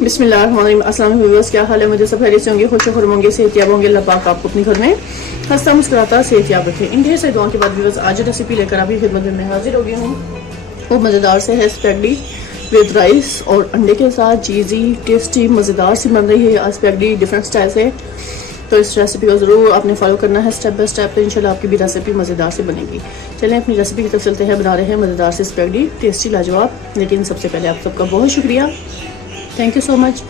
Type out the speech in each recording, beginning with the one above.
बिस्मिल्लाहिर्रहमानिर्रहीम। अस्सलाम वालेकुम व्यूअर्स, क्या हाल है? मुझे सब खैरियत से होंगे, खुश होंगे, सेहतियाब होंगे। अल्लाह पाक आपको अपने घर में हंसता मुस्कुराता सेहतियाब रखे। इन ढेर से दुआओं के बाद व्यूअर्स आज रेसिपी लेकर आपकी खिदमत में मैं हाजिर हो गई हूँ। वो मज़ेदार से है स्पैगेटी विद राइस और अंडे के साथ। चीज़ी टेस्टी मज़ेदार सी बन रही है स्पैगेटी डिफरेंट स्टाइल से। तो इस रेसिपी को ज़रूर आपने फॉलो करना है स्टेप बाय स्टेप, तो इंशाल्लाह आपकी भी रेसिपी मज़ेदार से बनेगी। चलें अपनी रेसिपी की तरफ चलते हैं। बना रहे हैं मज़ेदार से स्पैगेटी, टेस्टी लाजवाब। लेकिन सबसे पहले आप सबका बहुत शुक्रिया, thank you so much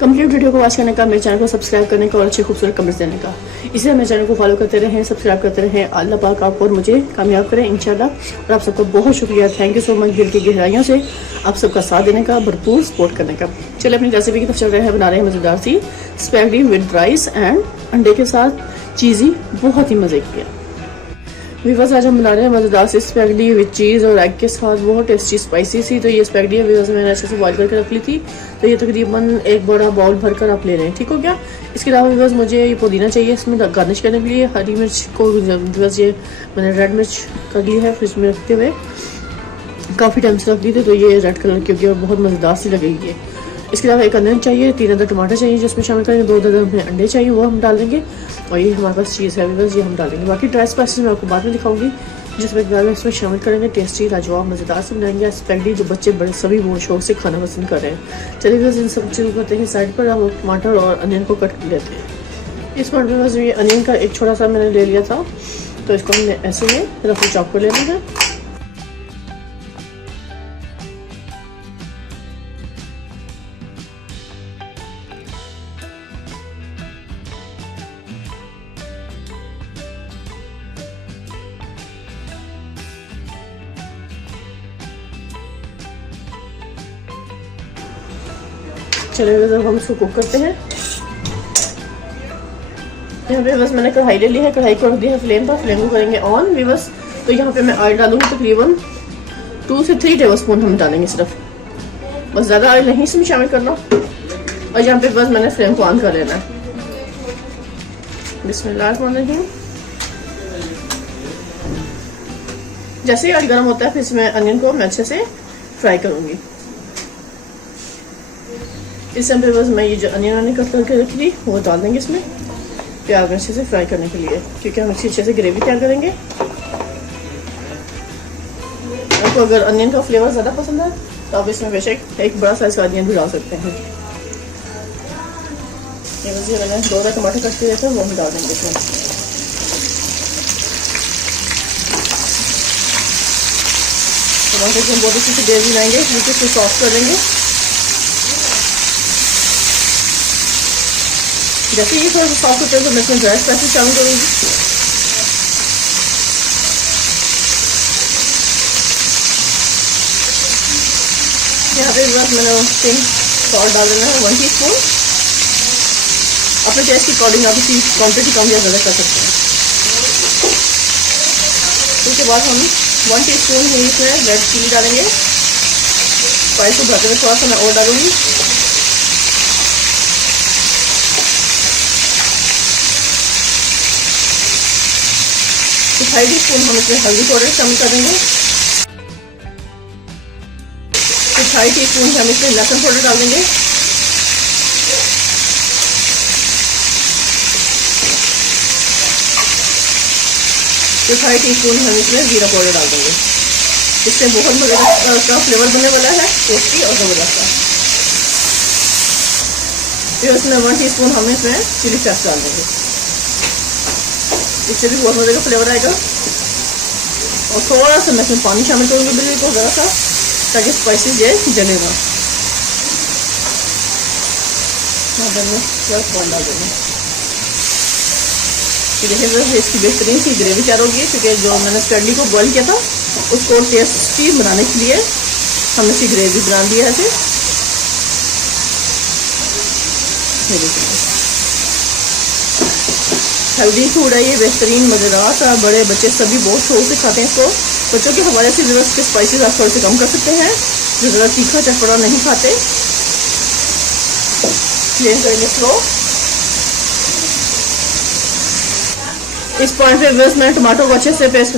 complete video को वॉच करने का, मेरे चैनल को सब्सक्राइब करने का और अच्छे खूबसूरत कमेंट्स देने का। इसे मेरे चैनल को फॉलो करते रहें, सब्सक्राइब करते रहें। अल्लाह पाक आपको और मुझे कामयाब करें इंशाल्लाह। और आप सबका बहुत शुक्रिया, थैंक यू सो मच दिल की गहराइयों से आप सबका साथ देने का, भरपूर सपोर्ट करने का। चलिए अपनी रेसिपी की तरफ चल रहे हैं। बना रहे हैं मज़ेदार सी स्पैगेटी विद राइस एंड अंडे के साथ चीज़ी, बहुत ही मज़े की है। व्यूअर्स आज हम बना रहे हैं मज़ेदार सी स्पैगेटी विद चीज़ और एग के साथ, बहुत टेस्टी स्पाइसी सी। तो ये स्पैगेटी है व्यूअर्स, मैंने अच्छे से बॉईल करके रख ली थी। तो ये तकरीबन एक बड़ा बाउल भरकर आप ले लें, ठीक हो गया। इसके अलावा व्यूअर्स मुझे ये पुदीना चाहिए इसमें गार्निश करने के लिए। हरी मिर्च को व्यूअर्स ये मैंने रेड मिर्च कर ली है फ्रिज में रखते हुए, काफ़ी टाइम से रख दी थी। तो ये रेड कलर की होगी और बहुत मज़ेदार सी लगेगी। इसके अलावा एक अनियन चाहिए, 3 अदर टमाटर चाहिए जिसमें शामिल करेंगे, 2 अदर हमें अंडे चाहिए, वो हम डाल देंगे। और ये हमारे पास चीज़ है व्यूअर्स, ये हम डालेंगे। बाकी ड्राई स्पाइसेस मैं आपको बाद में दिखाऊंगी जिसमें इसमें शामिल करेंगे। टेस्टी लाजवाब मज़ेदार से बनाएंगे स्पैगेटी, जो बच्चे बड़े सभी बहुत शौक से खाना पसंद कर रहे हैं। चलिए व्यूअर्स इन सब चीज़ों को करते हैं साइड पर। हम टमाटर और अनियन को कट कर लेते हैं। इस पॉइंट में बस ये अनियन का एक छोटा सा मैंने ले लिया था, तो इसको हमने ऐसे में रफली चॉप कर लेना है। चलिए जब हम इसको कुक करते हैं। यहाँ पे बस मैंने कढ़ाई ले ली है, कढ़ाई को रख दिया है फ्लेम पर, फ्लेम को करेंगे ऑन व्यूअर्स। तो यहाँ पे मैं ऑयल डालूंगी तकरीबन 2 से 3 टेबलस्पून हम डालेंगे सिर्फ, बस ज़्यादा ऑयल नहीं इसमें शामिल करना। और यहाँ पे बस मैंने फ्लेम को ऑन कर लेना है। बिस्मिल्लाहिर्रहमानिर्रहीम। जैसे ही ऑयल गर्म होता है फिर इसमें अनियन को मैं अच्छे से फ्राई करूँगी। इस टाइम पे बस मैं ये जो अनियन कट करके रखी थी वो डाल देंगे इसमें, प्याज अच्छे से फ्राई करने के लिए, क्योंकि हम अच्छे से ग्रेवी तैयार करेंगे। आपको अगर अनियन का फ्लेवर ज़्यादा पसंद है तो आप इसमें बेशक एक बड़ा साइज का अनियन भी डाल सकते हैं। ये बस ये मैंने 2 टमाटर कट के दिए थे वो हम डाल देंगे इसमें। टमाटर की हम बहुत अच्छी सी ग्रेवी बनाएंगे, नीचे से सॉफ्ट कर देंगे। जैसे ये थोड़ा सा सॉफ्ट होता है तो मैं इसमें ड्राई स्पाइसेस शामिल करूँगी। यहाँ पे बस मैंने पिंक सॉल्ट डाल देना है 1 टीस्पून। अपने टेस्ट के अकॉर्डिंग आप इसकी क्वान्टिटी कम या ज़्यादा कर सकते हैं। उसके बाद हम 1 टीस्पून ही इसमें रेड चिली डालेंगे। स्पाइस को भरते हुए थोड़ा सा मैं और डालूंगी। 1/2 टीस्पून हम इसमें हल्दी पाउडर शामिल कर देंगे। 1/2 टीस्पून हम इसमें लहसुन पाउडर डाल देंगे। 1/2 टीस्पून हम इसमें जीरा पाउडर डाल देंगे। इससे बहुत मज़ेदार का फ्लेवर बनने वाला है, टेस्टी और ज़बरदस्त है। फिर इसमें 1 टीस्पून हम इसमें चिली फ्लेक्स डाल देंगे, इससे भी बहुत मज़े का फ्लेवर आएगा। और थोड़ा सा मैं इसमें पानी शामिल करूँगी बिल्कुल ज़रा सा, ताकि स्पाइसेस ये जले ना। पानी डाल देंगे। देखिए इसकी बेहतरीन सी ग्रेवी तैयार होगी, क्योंकि जो मैंने स्पैगेटी को बॉईल किया था उसको टेस्टी बनाने के लिए हमने इसकी ग्रेवी बना ली है ऐसे। हेल्दी फूड है ये, बेहतरीन मज़ेदार सा, बड़े बच्चे सभी बहुत शौक से खाते हैं इसको। बच्चों के हवाले से व्यूअर्स के स्पाइसेस आप थोड़े से कम कर सकते हैं, जो ज़रा तीखा चटपटा नहीं खाते। फ्लेम करेंगे स्लो। इस पॉइंट पे व्यूअर्स मैंने टमाटो को अच्छे से पेस्ट,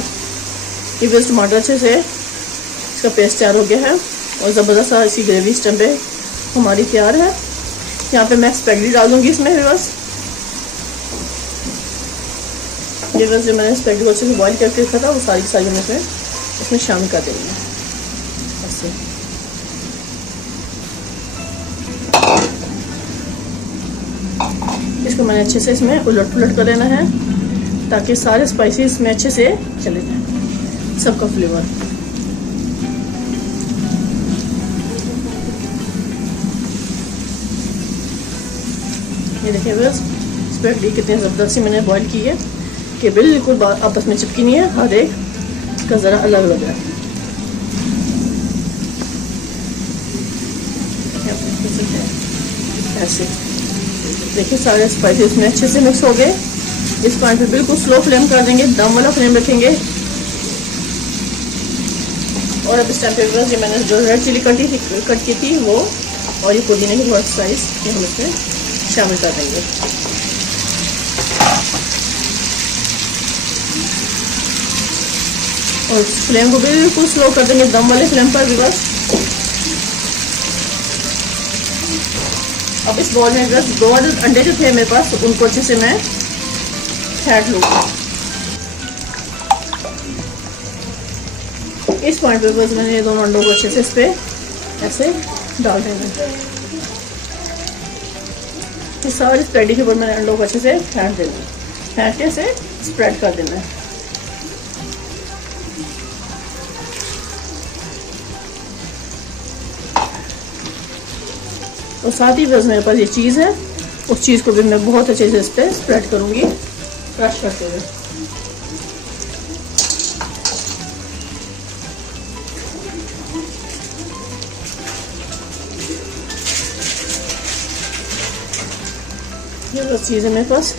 ये व्यूअर्स टमाटर अच्छे से इसका पेस्ट तैयार हो गया है और ज़बरदस्त सा इसकी ग्रेवी इस टाइम पे हमारी तैयार है। यहाँ पे मैं स्पैगेटी डाल दूंगी इसमें बस। ये बस जो मैंने स्पैगेटी को अच्छे से बॉईल करके रखा था वो सारी की सारी मैं इसमें शामिल कर देंगे ऐसे। इसको मैंने अच्छे से इसमें उलट पुलट कर लेना है ताकि सारे स्पाइसेस इसमें अच्छे से चले जाएं, सबका फ्लेवर। ये देखिए बस स्पैगेटी कितनी ज़बरदस्त सी मैंने बॉईल की है कि बिल्कुल आपस में चिपकी नहीं है, हर एक का ज़रा अलग अलग है। ऐसे देखिए सारे स्पाइसेस में अच्छे से मिक्स हो गए। इस पॉइंट पे बिल्कुल स्लो फ्लेम कर देंगे, दम वाला फ्लेम रखेंगे। और अब इस टाइम पे बस ये मैंने जो रेड चिली कट की थी वो और ये पुदीने की थोड़ा साइज ये हम इसमें शामिल कर देंगे। और फ्लेम को बिल्कुल स्लो कर देंगे, दम वाले फ्लेम पर भी बस। अब इस बॉल में बस 2 अंडे जो थे मेरे पास उनको अच्छे से मैं फेंट लूँगी। इस पॉइंट पे बस मैंने ये दोनों अंडों को अच्छे से इस पे ऐसे डाल देंगे। इस सारी स्प्रेडी के ऊपर मैंने अंडों को अच्छे से फेंट देना, फेंट के इसे स्प्रेड कर देना है। और साथ ही बस मेरे पास ये चीज़ है, उस चीज़ को भी मैं बहुत अच्छे से इस पर स्प्रेड करूँगी क्रश करते हुए। ये बस चीज़ है मेरे पास।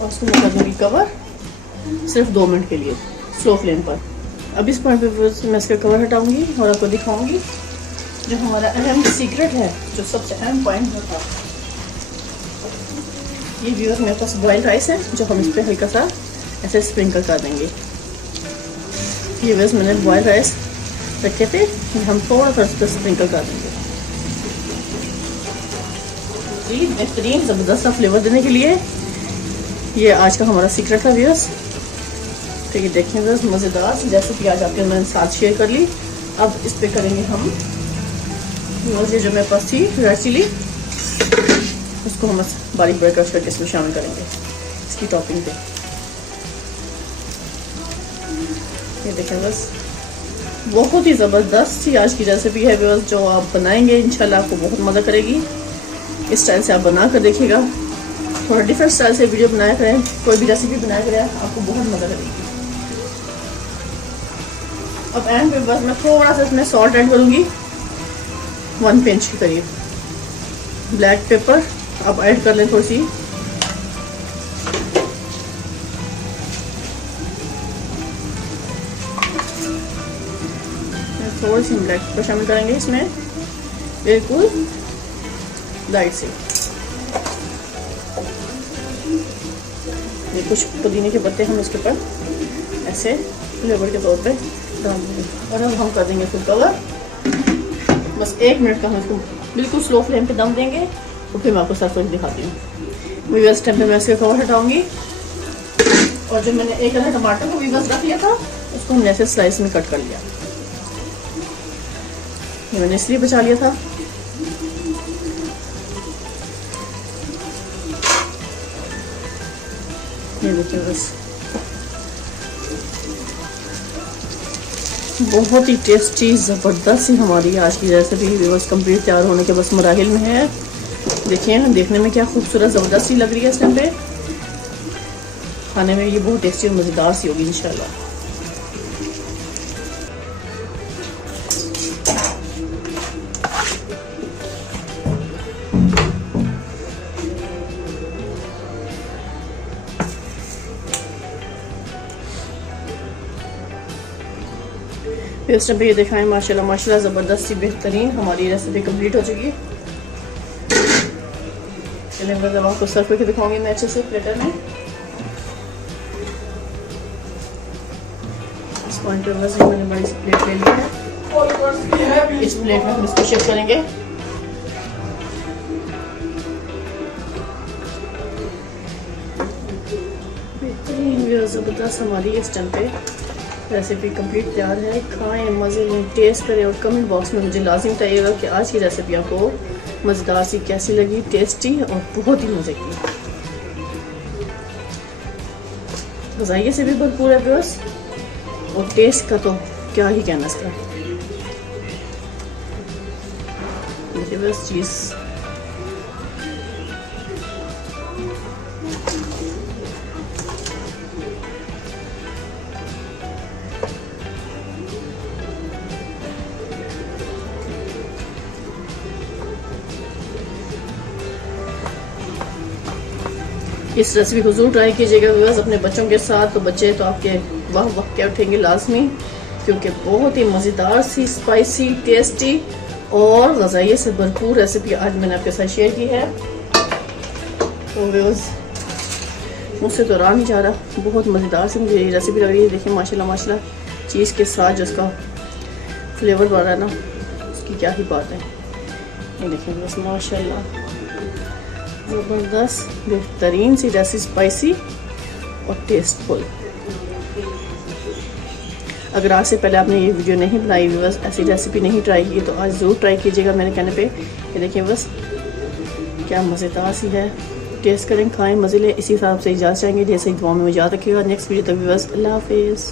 और उसको मैं कर दूँगी कवर सिर्फ 2 मिनट के लिए स्लो फ्लेम पर। अब इस पॉइंट पे मैं इसका कवर हटाऊंगी और आपको दिखाऊंगी जो हमारा अहम सीक्रेट है, जो सबसे अहम पॉइंट जो था। ये व्यूअर्स मेरे पास बॉइल्ड राइस है जो हम इस पर हल्का सा ऐसे स्प्रिंकल कर देंगे। ये व्यूअर्स मैंने बॉइल्ड राइस रखे थे, हम थोड़ा सा इस पर स्प्रिंकल कर देंगे जी, बेहतरीन ज़बरदस्त सा फ्लेवर देने के लिए। ये आज का हमारा सीक्रेट था व्यूअर्स। तो ये देखें बस मज़ेदार जैसे कि आज आपके मैंने साथ शेयर कर ली। अब इस पे करेंगे हम ये जो मेरे पास थी रेड चिली, उसको हम बारीक बारीक क्रश करके इसमें शामिल करेंगे इसकी टॉपिंग पे। ये देखें बस बहुत ही ज़बरदस्त सी आज की रेसिपी है व्यूअर्स, जो आप बनाएंगे इंशाल्लाह आपको बहुत मज़ा करेगी। इस स्टाइल से आप बना कर देखिएगा, थोड़ा डिफरेंट स्टाइल से वीडियो बनाया करें, कोई भी रेसिपी बनाया करें, आपको बहुत मज़ा करेगी। अब एंड पे बस मैं थोड़ा सा इसमें सॉल्ट ऐड करूँगी, 1 पिंच के करीब। ब्लैक पेपर आप ऐड कर लें थोड़ी सी। थोड़ी सी ब्लैक पेपर शामिल करेंगे इसमें बिल्कुल लाइट से। ये कुछ पुदीने के पत्ते हम इसके ऊपर ऐसे फ्लेवर के तौर पे डाल देंगे। और अब हम कर देंगे इसको कवर, बस 1 मिनट का हम इसको बिल्कुल स्लो फ्लेम पे दम देंगे। तो फिर मैं आपको सर्व करके दिखाती हूँ। वी बस टाइम पे मैं इसका कवर हटाऊंगी। और जो मैंने 1 आधा टमाटर को भी बस रख लिया था, उसको हमने ऐसे स्लाइस में कट कर लिया। ये मैंने इसलिए बचा लिया था। ये देखिए बस बहुत ही टेस्टी ज़बरदस्त सी हमारी आज की रेसिपी बस कंप्लीट तैयार होने के बस मराहिल में है। देखिए देखने में क्या खूबसूरत ज़बरदस्त सी लग रही है इस टाइम पे। खाने में ये बहुत टेस्टी और मज़ेदार सी होगी इंशाल्लाह। इस टाइम पे ये दिखाएं माशाल्लाह माशाल्लाह ज़बरदस्त सी बेहतरीन हमारी रेसिपी कंप्लीट हो चुकी है। चलिए मैं जब आपको सर्व करके दिखाऊंगी मैं अच्छे से प्लेटर में। इस पॉइंट पे बस मैंने बड़ी सी प्लेट ले ली है। इस प्लेट में हम इसको शिफ्ट करेंगे। बेहतरीन ज़बरदस्त हमारी इस टाइम पे रेसिपी कंप्लीट तैयार है। खाएं, मज़े लें, टेस्ट करें और कमेंट बॉक्स में मुझे लाजिम बताइएगा कि आज की रेसिपी आपको मज़ेदार सी कैसी लगी, टेस्टी और बहुत ही मज़े की। ज़ायके से भी भरपूर है बस, और टेस्ट का तो क्या ही कहना इसका। देखिए बस चीज़ इस रेसिपी को जरूर ट्राई कीजिएगा बस अपने बच्चों के साथ। तो बच्चे तो आपके वाह वाह क्या उठेंगे लाजमी, क्योंकि बहुत ही मज़ेदार सी, स्पाइसी, टेस्टी और ग़ज़ाइयत से भरपूर रेसिपी आज मैंने आपके साथ शेयर की है। तो बस मुझसे तो रहा नहीं जा रहा, बहुत मज़ेदार सी मुझे ये रेसिपी लग रही है। देखिए माशाल्लाह माशाल्लाह चीज़ के साथ जो उसका फ्लेवर बढ़ रहा है ना, उसकी क्या ही बात है। ये देखिए बस माशाल्लाह ज़बरदस्त बेहतरीन सी रेसिपी, स्पाइसी और टेस्टफुल। अगर आज से पहले आपने ये वीडियो नहीं बनाई, बस ऐसी रेसिपी नहीं ट्राई की, तो आज ज़रूर ट्राई कीजिएगा मेरे कहने पे। ये देखिए बस क्या मज़ेदार सी है। टेस्ट करें, खाएं, मज़े लें। इसी हिसाब से इजाज़त चाहेंगे। जैसे ही दुआ में मुझे याद रखिएगा। नेक्स्ट वीडियो तक बस अल्लाह हाफिज़।